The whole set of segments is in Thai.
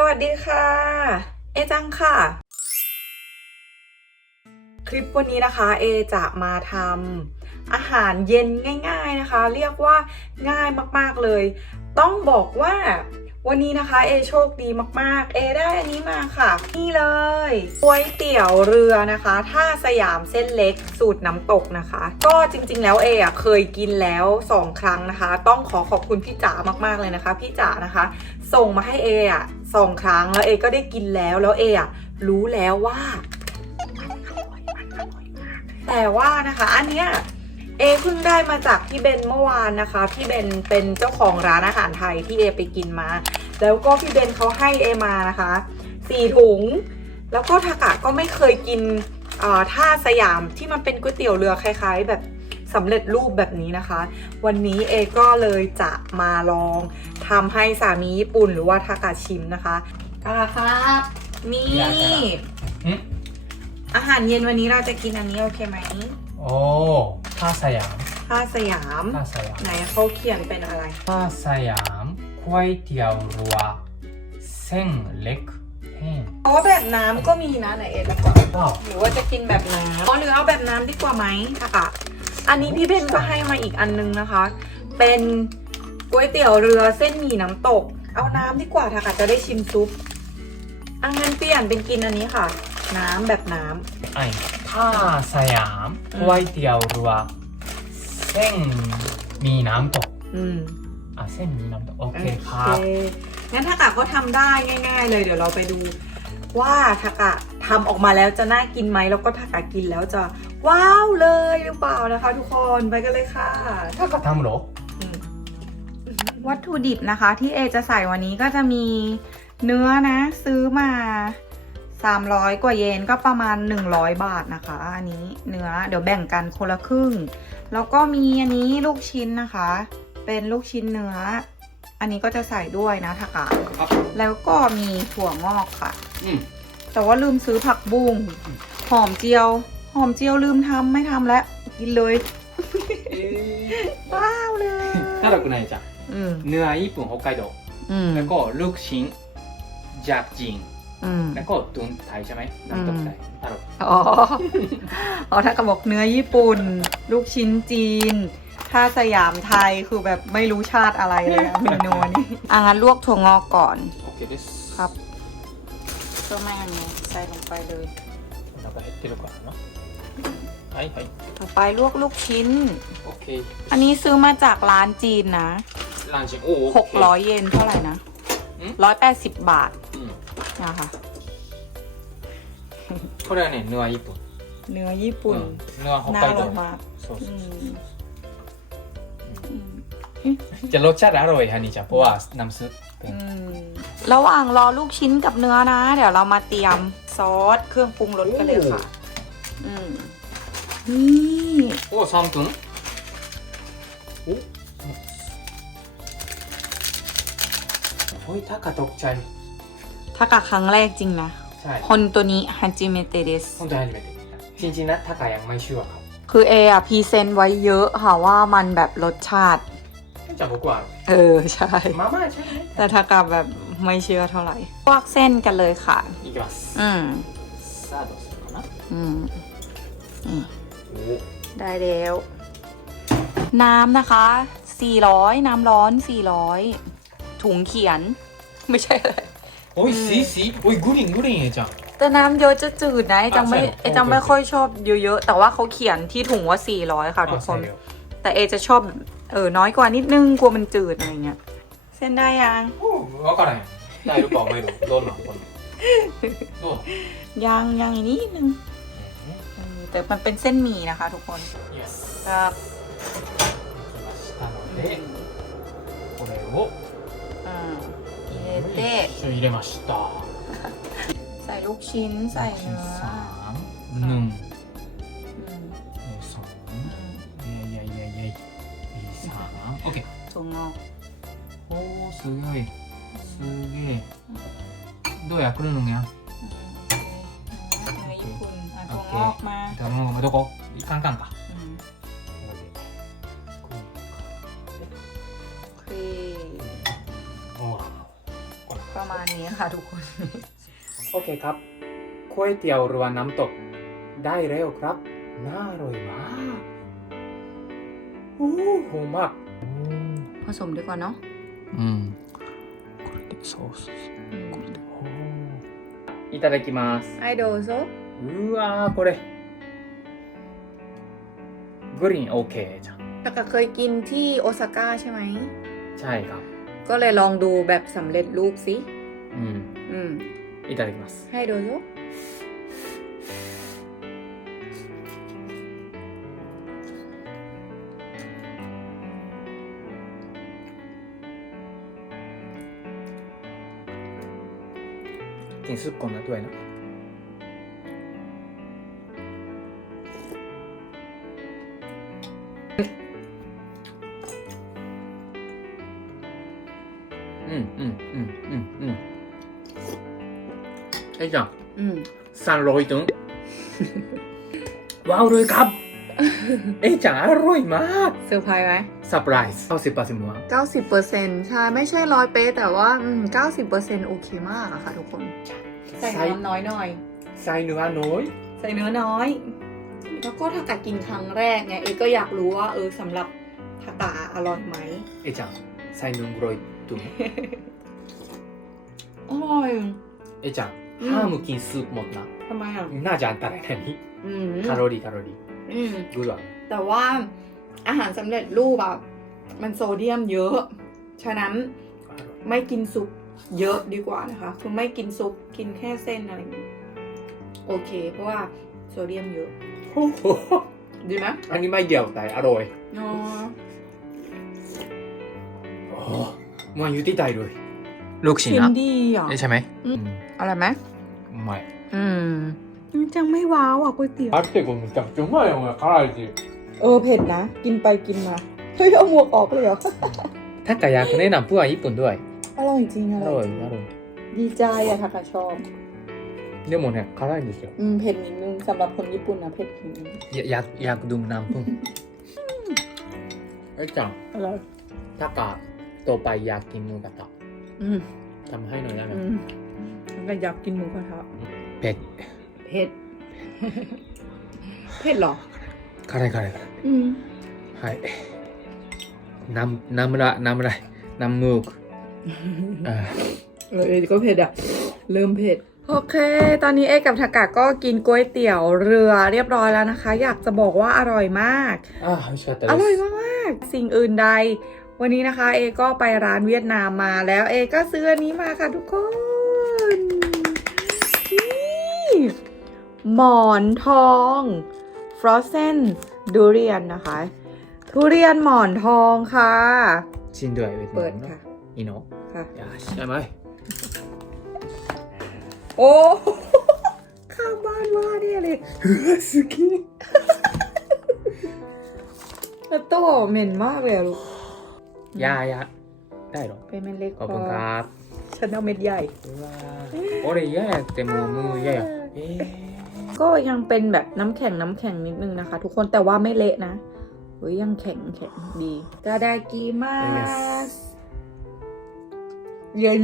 สวัสดีค่ะ เอจังค่ะ คลิปวันนี้นะคะ เอจะมาทำอาหารเย็นง่าย ๆนะคะ เรียกว่าง่ายมากๆเลย ต้องบอกว่า วันนี้นะคะเอโชคดีมากๆ เอได้อันนี้มาค่ะ นี่เลยก๋วยเตี๋ยวเรือนะคะท่าสยามเส้นเล็กสูตรน้ำตกนะคะ ก็จริงๆ แล้วเออะเคยกินแล้วสองครั้งนะคะ ต้องขอขอบคุณพี่จ๋ามากๆเลยนะคะ พี่จ๋านะคะ ส่งมาให้เออะสองครั้งแล้วเอก็ได้กินแล้วแล้วเออะรู้แล้วว่าแต่ว่านะคะ อันเนี้ย เอเพิ่งได้มาจากพี่เบนเมื่อวานนะคะ พี่เบนเป็นเจ้าของร้านอาหารไทยที่เอไปกินมา แล้วก็พี่เบนเขาให้เอมานะคะสี่ถุง แล้วก็ทากะก็ไม่เคยกินเอ่อท่าสยามที่มันเป็นก๋วยเตี๋ยวเรือคล้ายๆ แบบสำเร็จรูปแบบนี้นะคะ วันนี้เอก็เลยจะมาลองทำให้สามีญี่ปุ่นหรือว่าทากะชิมนะคะทากะครับนี่อืมอาหารเย็นวันนี้เราจะกินอันนี้โอเคไหมโอ้ ท่าสยามท่าสยามท่าสยามไหนเขาเขียนเป็นอะไรท่าสยามก๋วยเตี๋ยวเรือเส้นเล็กแห้งอ๋อแบบน้ำก็มีนะไหนเอ็ดแล้วก่อนว้าวหรือว่าจะกินแบบน้ำอ๋อหรือเอาแบบน้ำดีกว่าไหมทากะอันนี้พี่เบนก็ให้มาอีกอันนึงนะคะ เป็นก๋วยเตี๋ยวเรือเส้นหมี่น้ำตก เอาน้ำดีกว่าทากะจะได้ชิมซุปอังั้นเปลี่ยนเป็นกินอันนี้ค่ะ น้ำแบบน้ำไอ้ ท่าสยามก๋วยเตี๋ยวเรือเส้นมีน้ำตกอืมอะเส้นมีน้ำตกโอเคคโอรับเคงั้นทากะก็ทำได้ง่าย ๆ เลยเดี๋ยวเราไปดู ว่าทากะทำออกมาแล้วจะน่ากินไหมแล้วก็ทากะกินแล้วจะว้าวเลยหรือเปล่านะคะ ทุกคนไปกันเลยค่ะถ้าก็ทำเหรอวัตถุดิบนะคะที่เอจะใส่วันนี้ก็จะมีเนื้อนะ ซื้อมา 300 กว่าเยนก็ประมาณ 100 บาทนะคะ อันนี้เนื้อเดี๋ยวแบ่งกันคนละครึ่ง แล้วก็มีอันนี้ลูกชิ้นนะคะ เป็นลูกชิ้นเนื้อ อันนี้ก็จะใส่ด้วยนะถักะแล้วก็มีถั่วงอกค่ะแต่ว่าลืมซื้อผักบุ้งหอมเจียว หอมเจียวลืมทำไม่ทำแล้ว กินเลยว้าวเลยน่ารักนายจ้ะเนื้อญี่ปุ่นฮอกไกโดแล้วก็ลูกชิ้นจากจีน อืม แล้วก็ตุนไทยใช่ไหมน้ำตกไทยตลก อ๋อ อ๋อถ้ากระบอกเนื้อญี่ปุ่น ลูกชิ้นจีน ถ้าสยามไทยคือแบบไม่รู้ชาติอะไรเลยอะเมนูนี้อ่ะงั้นลวกถั่วงอกก่อน オッケーです ครับก็ไม่อันนี้ใส่ลงไปเลย なんか減ってるからなはいはい ต่อไปลวกลูกชิ้น オッケー อันนี้ซื้อมาจากร้านจีนนะ ランチおおหกร้อยเยนเท่าไหร่นะ อืม ร้อยแปดสิบบาท うん นะคะ これはねヌアญี่ปุ่น เนื้อญี่ปุ่น ヌア北 น่า 海 อร่ 道 อยมาก そう อื そう ม じゃあรสชาติอร่อยฮันนี่จ้ะเพราะว่าน้ำซุปเป็น อืมระหว่างรอลูกชิ้นกับเนื้อนะ เดี๋ยวเรามาเตรียมซอสเครื่องปรุงรสกันเลยค่ะ อืมนี่ โอ้3分โอ้ยถ้ากระตกใจ ถ้ากับครั้งแรกจริงนะใช่ฮอนตัวนี้ฮันจิเมเตเดสคงจิเป็นจริงๆนะถ้าใครยังไม่เชื่อครับคือเออะพรีเซนต์ไว้เยอะค่ะว่ามันแบบรสชาติน่าจกว่าเออใช่ มาม่าใช่แต่ถ้ากับแบบไม่เชื่อเท่าไหร่วกเส้นกันเลยค่ะอีกแล้วอืมซาโดสかなอืมอืมได้แล้ว น้ำนะคะ 400 น้ำร้อน 400 ถุงเขียน ไม่ใช่อะไร おいสีสีโอ้ยグリーングリーンええじゃん แต่น้ำเยอะจะจืดนะไอจังไม่ อ่ะใช่ ไอจัง โอเค ไม่ค่อยชอบเยอะๆ แต่ว่าเขาเขียนที่ถุงว่า 400 ค่ะทุกคน あ แต่เอจะชอบเออน้อยกว่านิดนึงกลัวมันจืดอะไรเงี้ย เส้นได้ยัง お分からへんได้หรือเปล่าไม่รู้どうなのこれどう ยังยังอีกนิดนึงเออแต่มันเป็นเส้นหมี่นะคะ ทุกคน イエス ครับ できましたのでこれを อ่า 入れて一緒に入れました ใส่ลูกชิ้นใส่เนื้อ 三นึ่ง อืม สองいやいやいやいやい三オッケー ถั่วงอก おーすごいすげえどうや来るのや อืมโอเคเนื้อญี่ปุ่นอ่ะถั่วงอกมา でもどこいかんかんか อืม これ มาณนี้ค่ะทุกคน โอเคครับก๋วยเตี๋ยวเรือน้ำตก ได้แล้วครับ น่าอร่อยมากโอ้โหมาก ผสมดีกว่าเนาะ うんこれでソースいただきます ไอโดโซ うわーこれグリーン OK じゃん แต่ก็เคยกินที่โอซาก้าใช่ไหม ใช่ครับ ก็เลยลองดูแบบสำเร็จรูปสิ うん。うんいただきます。はいどうぞ。金すっこになってはなうんうんうんうんうん。 อืมอืมเอ้ยจังอืมสามร้อยถึงว้าวเลยครับ เอ๊ะจังอร่อยมากเซอร์ไพรส์ไหมเซอร์ไพรส์เก้าสิบเปอร์เซ็นต์มั้ง90%ใช่ ไม่ใช่ร้อยเป๊ะแต่ว่าอืม90%โอเคมากอะค่ะทุกคนใส่น้ำน้อยหน่อยใส่เนื้อน้อย ใส่เนื้อน้อย แล้วก็ถ้ากะกินครั้งแรกไงเอก็อยากรู้ว่า เออสำหรับทากะอร่อยไหมเอ๊ะจังใส่หนึ่งร้อยถึงอร่อย เอ๊ะจัง อืม ハムกินスープหมดนะ ทำไมอ่ะ น่าจะอันตรายแค่นี้ อืม แคลอรี่แคลอรี่ อืม ดูอ่ะ แต่ว่าอาหารสำเร็จรูปแบบมันโซเดียมเยอะ ฉะนั้นไม่กินซุปเยอะดีกว่านะคะ คือไม่กินซุปกินแค่เส้นอะไรอย่างนี้โอเค เพราะว่าโซเดียมเยอะ โอ้โห ดีไหม อันนี้ไม่เดี่ยวแต่อร่อย อ๋อ โอ้มันอยู่ที่ใจเลย ลูกชิ้นชิ้ดีอะใช่ไหมอะไรไหมไม่อืมจังไม่ว้าวอะก๋วยเตี๋ยวร้านเด็กผมจับจังไม่เอาข้าวจีเออเผ็ดนะ กินไปกินมาเฮ้ยเอาหมวกออกเลยเหรอถ้ากายาณแนะนำผู้อาญี่ปุ่นด้วยอร่อยจริงอร่อยอร่อยดีใจอะทักกาชอบเรื่องหมดเนี่ยขาวได้ดีเชียวอืมเผ็ดนิดนึงสำหรับคนญี่ปุ่นนะเผ็ดนิดนึงอยากอยากดูน้ำพุ่งไอ้จังอร่อยถ้ากาโตไปอยากกินมูกระทะ อืม ทำให้หน่อยได้ไหม อืมแล้วก็อยากกินหมูกระทะ เผ็ด เผ็ด เผ็ดเหรอ 辛い辛い辛い อืม はいน้ำน้ำละน้ำอะไรน้ำมูกอ่า เออเอก็เผ็ดอะเริ่มเผ็ด โอเค ตอนนี้เอกับทากาก็กินก๋วยเตี๋ยวเรือเรียบร้อยแล้วนะคะ อยากจะบอกว่าอร่อยมาก อ่า美味しかったで อ す ร่อยมากๆ สิ่งอื่นใด วันนี้นะคะเอก็ไปร้านเวียดนามมาแล้วเอก็ซื้ออันนี้มาค่ะทุกคนนี่หมอนทอง frozen durian นะคะ ทุเรียนหมอนทองค่ะ ชินด้วยเปิดค่ะ อีโนะค่ะใช่ไหมโอ้ข้างบ้านว่าเนี่ยเลยสกิ้แตัวเหม็นมากเลยลูก ยายาได้หรอเป็นเม็ดเล็กขอบคุณครับฉันเอาเม็ดใหญ่โอ้ยแย่เต็มมือมือใหญ่ก็ยังเป็นแบบน้ำแข็งน้ำแข็งนิดนึงนะคะ ทุกคนแต่ว่าไม่เละนะเฮ้ยยังแข็งแข็งดีกาดากีมาสเย็น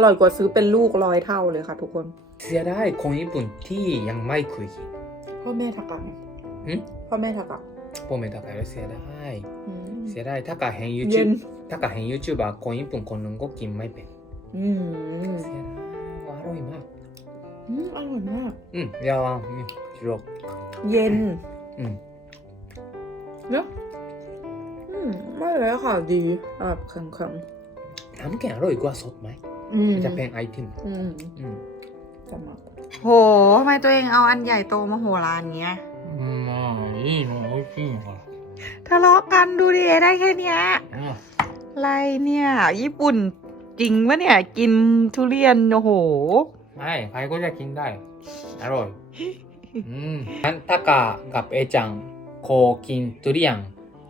อร่อยกว่าซื้อเป็นลูกร้อยเท่าเลยค่ะทุกคน เสียดายคนญี่ปุ่นที่ยังไม่คุยพ่อแม่ทักกะหึพ่อแม่ทักกะพ่อแม่ทักกะเสียดายเสียดายทากกะเห็นยูทูบทักกะเห็นยูทูบเบอร์คนญี่ปุ่นคนนึงก็กินไม่เป็นอืมอร่อยมากอืมอร่อยมากอืมยาวนี่ชิเย็นอืมเนาะอืมไม่เลยค่ะดีอ่บแข็งๆน้ำแข็งอร่อยกว่าสดไหม จะแพงไอเทมอืมโหทำไมตัวเองเอาอันใหญ่โตมาโหฬารเงี้ยไม่หนูขี้หัวทะเลาะกันดูดิได้แค่เนี้ยไรเนี่ย ญี่ปุ่นจริงปะเนี่ย กินทุเรียนโอ้โหไม่ใครก็จะกินได้ อร่อยงั้นทากากับเอจังโคกินทุเรียน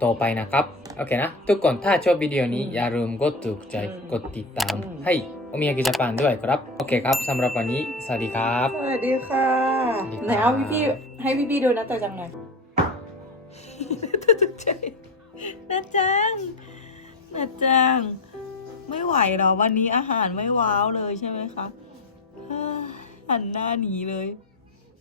ต่อไปนะครับ โอเคนะ ทุกคนถ้าชอบวิดีโอนี้อย่าลืมกดถูกใจกดติดตามให้ โอมิยากิญี่ปุ่นด้วยครับ โอเคครับสำหรับวันนี้สวัสดีครับ สวัสดีค่ะสวัสดีครับไหนเอาพี่พี่ๆให้พี่พี่ๆดูนะตัวจังหน่อยตัวจังใจนะจังนะจัง ไม่ไหวเหรอวันนี้อาหารไม่ว้าวเลยใช่ไหมคะเฮ้ยหันหน้าหนีเลย